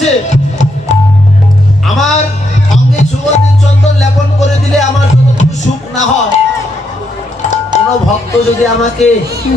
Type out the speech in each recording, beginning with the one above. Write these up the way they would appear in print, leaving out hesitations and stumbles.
হচ্ছে আমার অঙ্গে সুগন্ধি চন্দন লেপন করে দিলে আমার যতটুকু সুখ না হয়, কোন ভক্ত যদি আমাকে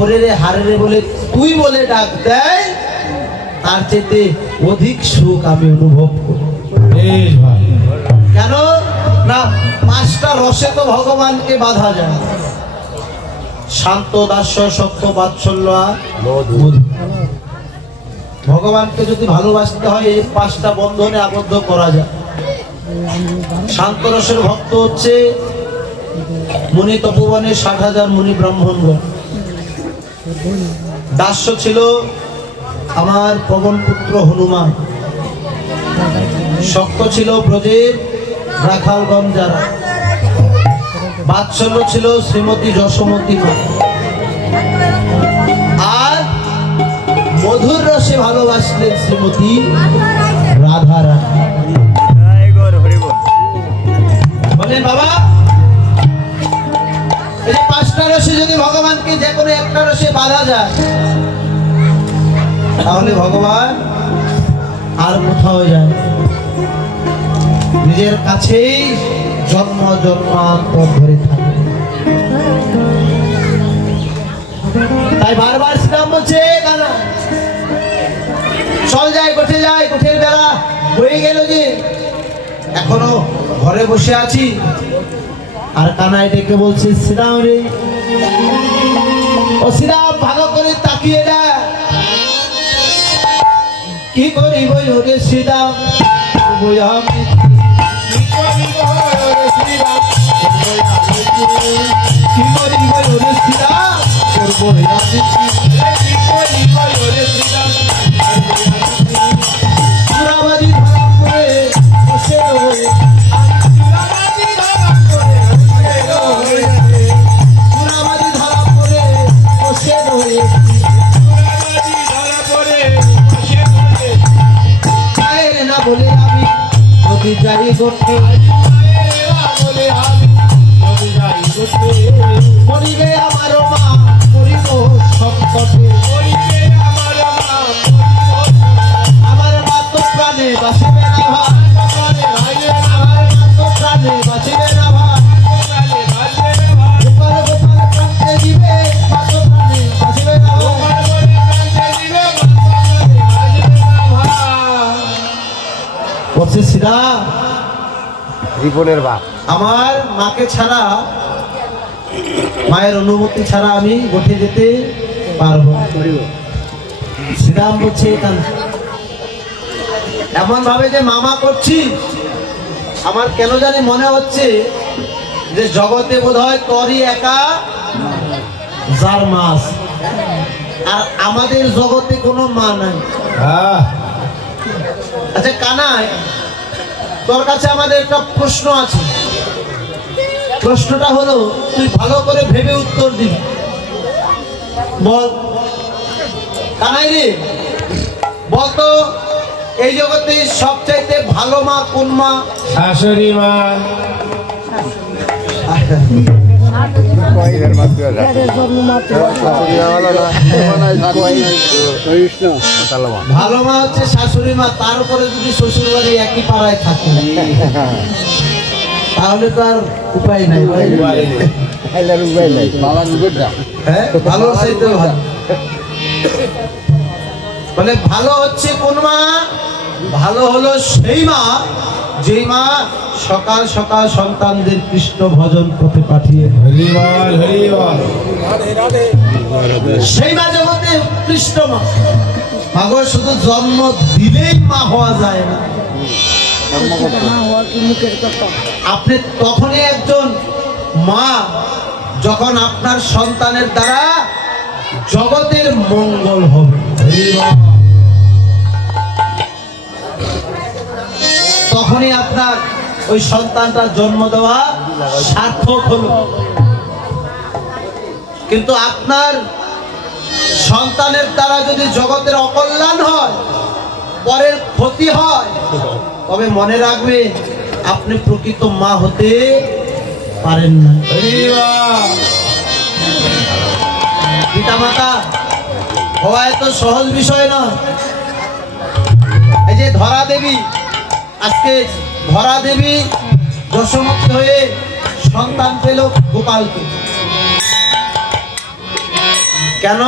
ওরে রে হারে রে বলে তুই বলে ডাক দেয়, তার চেয়ে অধিক সুখ আমি অনুভব করি। কেন না, পাঁচটা রসে তো ভগবানকে বাধা যায়। শান্ত, দাস্য, সত্য, বাৎসল্য আর মধু। ভগবানকে যদি ভালোবাসতে হয় এই পাঁচটা বন্ধনে আবদ্ধ করা যায়। শান্ত রসের ভক্ত হচ্ছে মুনি তপোবনে 60,000 মুনি ব্রাহ্মণগণ। দাস্য ছিল আমার পবন পুত্র হনুমান। শক্ত ছিল ব্রজের রাখালগণ যারা। বাৎসল্য ছিল শ্রীমতী যশোমতী মা। আর মধুর রসে ভালোবাসলেন শ্রীমতী রাধা রানী। বলেন বাবা, এই পাঁচটা রসে যদি ভগবানকে যে কোনো একটা রসে বাধা যায়, তাহলে ভগবান আর কোথাও যায়, নিজের কাছেই জন্ম জন্মান্তর ধরে থাকে। তাই বারবার শ্রীরাম বলছে, কানা চল যাই, গোঠে যাই, গোঠের বেলা হয়ে গেল যে এখনো ঘরে বসে আছি। আর কানাই ডেকে বলছে, শ্রীরাম রে, ও শ্রীরাম ভালো করে তাকিয়ে দেখ, কি করি বই ওরে শ্রীরাম, আমি কি করি বই ওরে শ্রীরাম, করবো আমি কি করি বই ওরে শ্রীরাম। সুরাবাজি ধরা করে বসে রয়ে, সুরাবাজি ধরা করে বসে রয়ে, না বলে আমি যদি যাই করতে, মরিবে আমার মা করিব সংকটে, আমার মা তো প্রাণে বাঁচিবে না ভাই, আমার মা তো প্রাণে বাঁচিবে না ভাই, গোপাল গোপাল প্রাণে দিবে, মা তো প্রাণে বাঁচিবে না ভাই। বলছে শ্রীরাম, রিপনের বাপ, আমার মাকে ছাড়া, মায়ের অনুমতি ছাড়া আমি গোঠে যেতে পারবো। শ্রীরাম বলছে, এমন ভাবে যে মামা করছি, আমার কেন জানি মনে হচ্ছে যে জগতে বোধহয় তোরই একা যার মাস, আর আমাদের জগতে কোনো মা নাই। আচ্ছা কানাই, তোর কাছে আমাদের একটা প্রশ্ন আছে। প্রশ্নটা হলো, তুই ভালো করে ভেবে উত্তর দিবি। বল কানাই রে, বলতো এই জগতে সবচাইতে ভালো মা কোন মা? শাশুড়ি মা। ভালো মা হচ্ছে শাশুড়ি মা, তার উপরে যদি শ্বশুর বাড়ি একই পাড়ায় থাকে তাহলে তো আর উপায় নাই। ভালো চাইতে ভালো। মানে ভালো হচ্ছে কোন মা? ভালো হলো সেই মা যেই মা সকাল সকাল সন্তানদের কৃষ্ণ ভজন পথে পাঠিয়ে, সেই মা জগতে কৃষ্ণ মা। মাগো শুধু জন্ম দিলেই মা হওয়া যায় না, আপনি তখনই একজন মা যখন আপনার সন্তানের দ্বারা জগতের মঙ্গল হবে। তখনই আপনার ওই সন্তানটার জন্ম দেওয়া সার্থক হলো। কিন্তু আপনার সন্তানের দ্বারা যদি জগতের অকল্যাণ হয়, পরের ক্ষতি হয়, তবে মনে রাখবে আপনি প্রকৃত মা হতে পারেন না। পিতা মাতা হওয়া এত সহজ বিষয় না। এই যে ধরা দেবী, আজকে ধরা দেবী যশোমতী হয়ে সন্তান পেল গোপালকে। কেন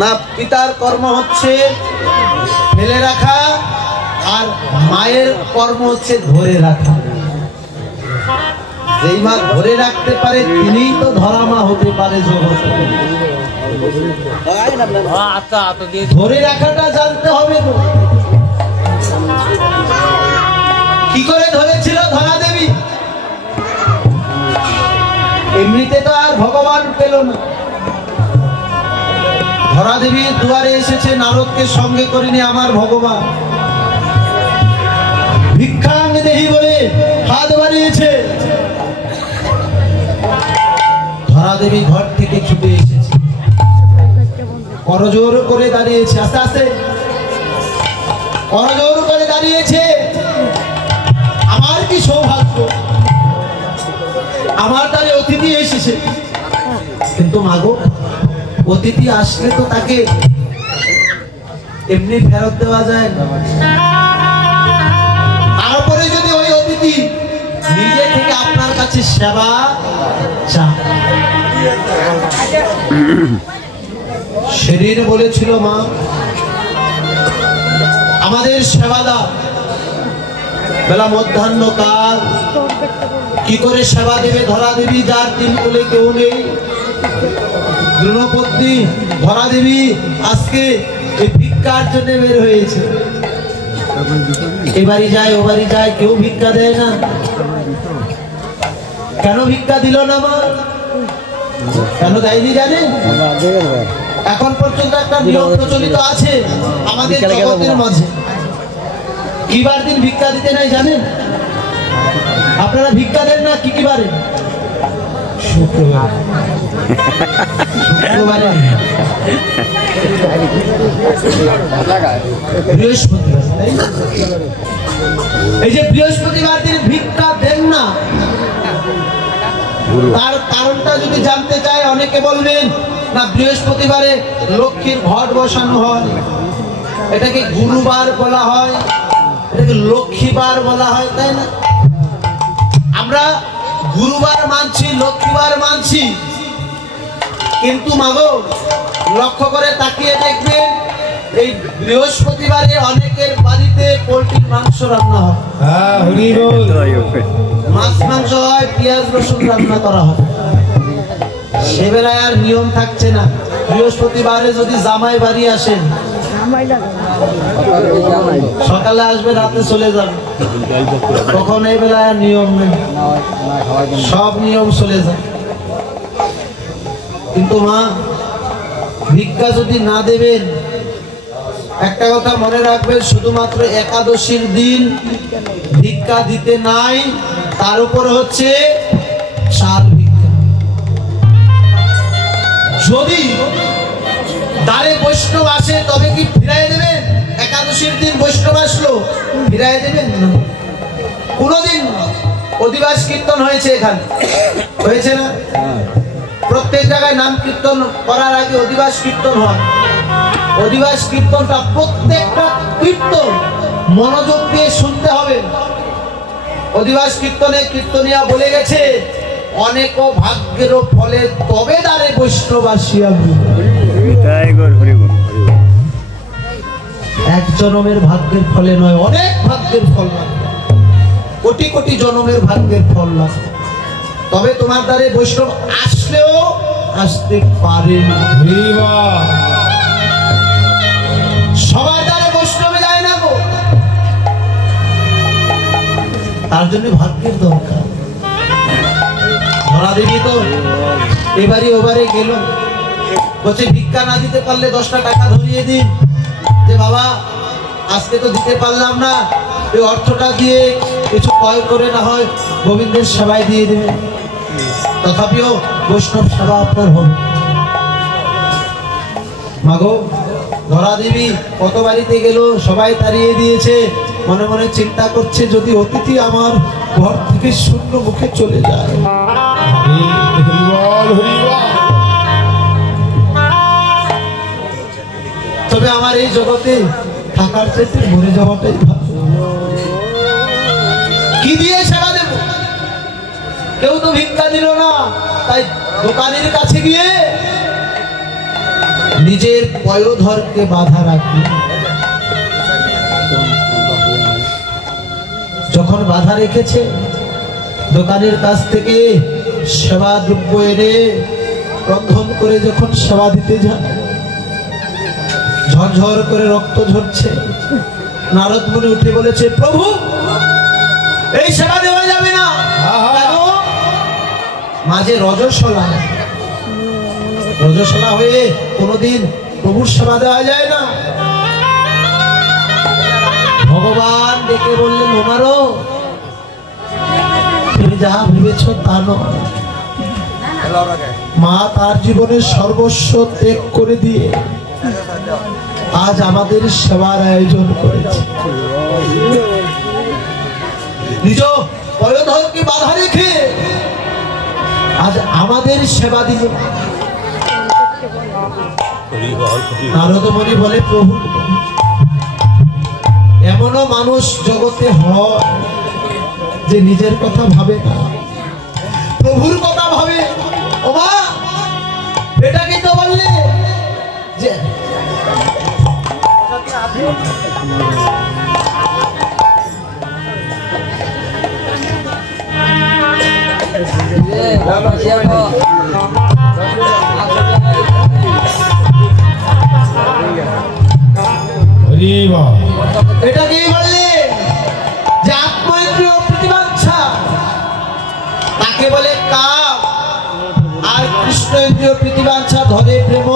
না, পিতার কর্ম হচ্ছে ফেলে রাখা আর মায়ের কর্ম হচ্ছে ধরে রাখা। যেই মা ধরে রাখতে পারে তিনিই তো ধরা মা হতে পারে জগতে। ধরে রাখাটা জানতে হবে তো। কি করে ধরেছিল ধরা দেবী? এমনিতে তো আর ভগবান পেল না। ধরা দেবীর দুয়ারে এসেছে, নারদকে সঙ্গে করে নিয়ে আমার ভগবান ভিক্ষাং দেহি বলে হাত বাড়িয়েছে। ধরা দেবী ঘর থেকে ছুটে এসেছে, করজোর করে দাঁড়িয়েছে, আস্তে আস্তে করজোর করে দাঁড়িয়েছে। আমার কি সৌভাগ্য, আমার দ্বারে অতিথি এসেছে। কিন্তু মাগো, অতিথি আসলে তো তাকে এমনি ফেরত দেওয়া যায় না। তারপরে যদি ওই অতিথি নিজে থেকে আপনার কাছে সেবা চায়। সেদিন বলেছিল মা, আমাদের সেবা দাও। বেলা মধ্যাহ্ন কাল, কি করে সেবা দেবে ধরা দেবী, যার দিন বলে কেউ নেই। দ্রোণপত্নী ধরা দেবী আজকে এই ভিক্ষার জন্য বের হয়েছে। এবারই যায় ওবারই যায়, কেউ ভিক্ষা দেয় না। কেন ভিক্ষা দিল না মা? কেন দেয়নি জানেন? এখন পর্যন্ত একটা নিয়ম প্রচলিত আছে আমাদের জগতের মাঝে। কিবার দিন ভিক্ষা দিতে নাই জানেন? আপনারা ভিক্ষা দেন না কি কি বারে? শুক্রবার। শুক্রবারে, বৃহস্পতিবার। এই যে বৃহস্পতিবার দিন ভিক্ষা দেন না, তার কারণটা যদি জানতে চাই, অনেকে বলবেন না বৃহস্পতিবারে লক্ষ্মীর ঘট বসানো হয়, এটাকে গুরুবার বলা হয়, এটাকে লক্ষ্মীবার বলা হয়, তাই না? আমরা গুরুবার মানছি, লক্ষ্মীবার মানছি, কিন্তু মাগো লক্ষ্য করে তাকিয়ে দেখবেন এই বৃহস্পতিবারে অনেকের বাড়িতে পোল্ট্রির মাংস রান্না হয়, মাছ মাংস হয়, পেঁয়াজ রসুন রান্না করা হয়। সে বেলায় আর নিয়ম থাকছে না। বৃহস্পতিবারে যদি জামাই বাড়ি আসেন, সকালে আসবে রাতে চলে যাবে, তখন এই বেলায় আর নিয়ম নেই, সব নিয়ম চলে যায়। কিন্তু মা, ভিক্ষা যদি না দেবেন, একটা কথা মনে রাখবেন, শুধুমাত্র একাদশীর দিন ভিক্ষা দিতে নাই, তার উপর হচ্ছে চার ভিক্ষা। যদি দ্বারে বৈষ্ণব আসে তবে কি ফিরাই দেবেন? একাদশীর দিন বৈষ্ণব আসলো, ফিরাই দেবেন না, কোনদিন। অধিবাস কীর্তন হয়েছে, এখানে হয়েছে না? প্রত্যেক জায়গায় নাম কীর্তন করার আগে অধিবাস কীর্তন হয়। অধিবাস কীর্তনটা প্রত্যেকটা কীর্তন মনোযোগ দিয়ে শুনতে হবে। অধিবাস কীর্তনে কীর্তনিয়া বলে গেছে, অনেক ভাগ্যের ফলে তবে দ্বারে বৈষ্ণব আসিয়া। এক জনমের ভাগ্যের ফলে নয়, অনেক ভাগ্যের ফল লাগে, কোটি কোটি জনমের ভাগ্যের ফল লাগে, তবে তোমার দ্বারে বৈষ্ণব আসলেও আসতে পারে। সবার দ্বারে বৈষ্ণবে যায় না গো, তার জন্য ভাগ্যের দরকার। ধরা দেবী তো এবারে ওবারে গেল, বলছে ভিক্ষা না দিতে পারলে 10টা টাকা ধরিয়ে দিন, যে বাবা আজকে তো দিতে পারলাম না, এই অর্থটা দিয়ে কিছু ক্রয় করে না হয় গোবিন্দের সেবায় দিয়ে দেবে। তথাপিও বৈষ্ণব সেবা আপনার হবে। মাগো, ধরা দেবী কত বাড়িতে গেল, সবাই তাড়িয়ে দিয়েছে, মনে মনে চিন্তা করছে যদি অতিথি আমার ঘর থেকে শূন্য মুখে চলে যায়। তবে আমার এই জগতে থাকার চাইতে মরে যাওয়াটাই ভালো। কি দিয়ে সেবা দেব? কেউ তো ভিক্ষা দিল না, তাই দোকানের কাছে গিয়ে নিজের পয়োধরকে বাধা রাখি। যখন বাধা রেখেছে, দোকানের কাছ থেকে সেবা দ্রব্য এনে রন্ধন করে যখন সেবা দিতে যায়, ঝরঝর করে রক্ত ঝরছে। নারদ মুনি উঠে বলেছে, প্রভু এই সেবা দেওয়া যাবে না। মাঝে রজস্বলা, রজস্বলা হয়ে কোনোদিন প্রভুর সেবা দেওয়া যায় না। ভগবান ডেকে বললেন, ওমারো তুমি যা ভেবেছ তা নয়। মা তার জীবনের সর্বস্ব ত্যাগ করে দিয়ে আজ আমাদের সেবার আয়োজন করেছে। নিজ পয়োধরকে বাধা রেখে আজ আমাদের সেবা দিল। নারদ মুনি বলে, প্রভু এমনও মানুষ জগতে হয় যে নিজের কথা ভাবে না, প্রভুর কথা ভাবে। ও মা, এটা কি তো বললে যে এটা কি বললে যে আত্মীয় প্রতিবাঞ্ছা তাকে বলে কাম, আর কৃষ্ণ ইন্দ্রিয় প্রতিবাঞ্ছা ধরে প্রেম